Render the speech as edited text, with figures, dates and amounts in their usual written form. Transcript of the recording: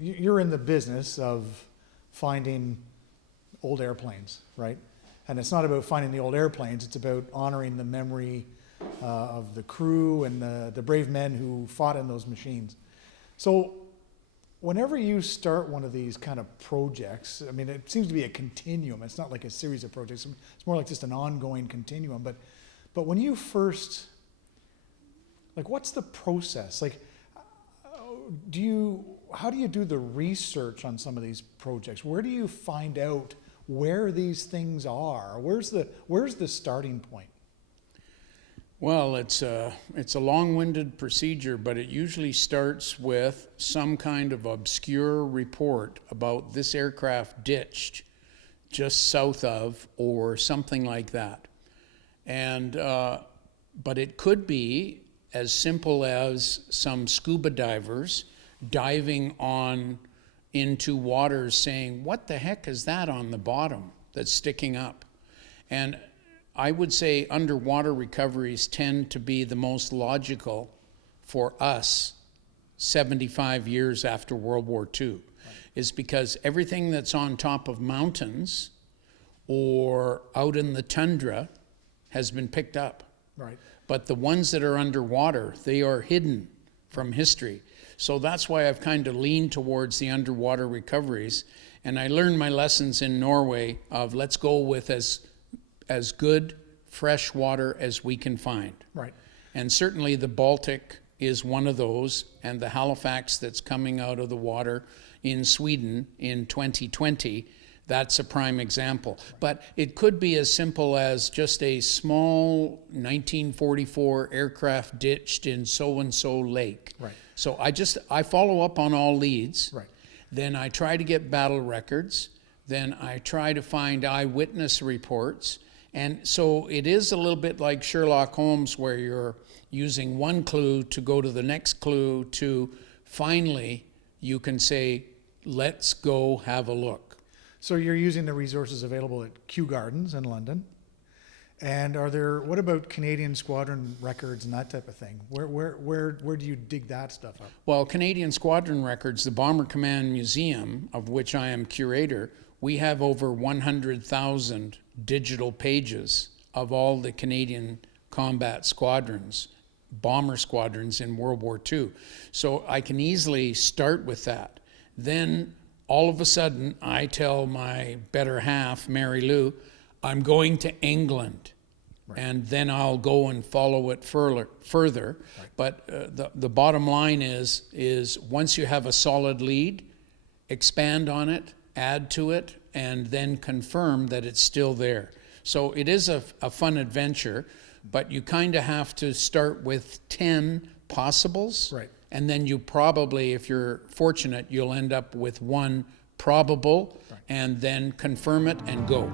you're in the business of finding old airplanes, right? And it's not about finding the old airplanes, it's about honoring the memory of the crew and the brave men who fought in those machines. So whenever you start one of these kind of projects, I mean, it seems to be a continuum. It's not like a series of projects. It's more like just an ongoing continuum. But when you first, like, what's the process? Like, how do you do the research on some of these projects? Where do you find out where these things are? Where's the starting point? Well, it's a long-winded procedure, but it usually starts with some kind of obscure report about this aircraft ditched just south of, or something like that. And but it could be as simple as some scuba divers diving on into waters saying, what the heck is that on the bottom that's sticking up? And I would say underwater recoveries tend to be the most logical for us 75 years after World War II, is because everything that's on top of mountains or out in the tundra has been picked up. Right. But the ones that are underwater, they are hidden from history. So that's why I've kind of leaned towards the underwater recoveries. And I learned my lessons in Norway of let's go with as good fresh water as we can find. Right. And certainly the Baltic is one of those, and the Halifax that's coming out of the water in Sweden in 2020, that's a prime example. Right. But it could be as simple as just a small 1944 aircraft ditched in so-and-so lake. Right. So I follow up on all leads. Right. Then I try to get battle records. Then I try to find eyewitness reports. And so it is a little bit like Sherlock Holmes, where you're using one clue to go to the next clue to finally you can say, let's go have a look. So you're using the resources available at Kew Gardens in London. And what about Canadian Squadron records and that type of thing? Where do you dig that stuff up? Well, Canadian Squadron records, the Bomber Command Museum, of which I am curator, we have over 100,000 digital pages of all the Canadian combat squadrons, bomber squadrons in World War II. So I can easily start with that. Then all of a sudden I tell my better half, Mary Lou, I'm going to England. Right. And then I'll go and follow it further. Right. But the bottom line is once you have a solid lead, expand on it, add to it, and then confirm that it's still there. So it is a fun adventure, but you kind of have to start with 10 possibles. Right. And then you probably, if you're fortunate, you'll end up with one probable, right, and then confirm it and go.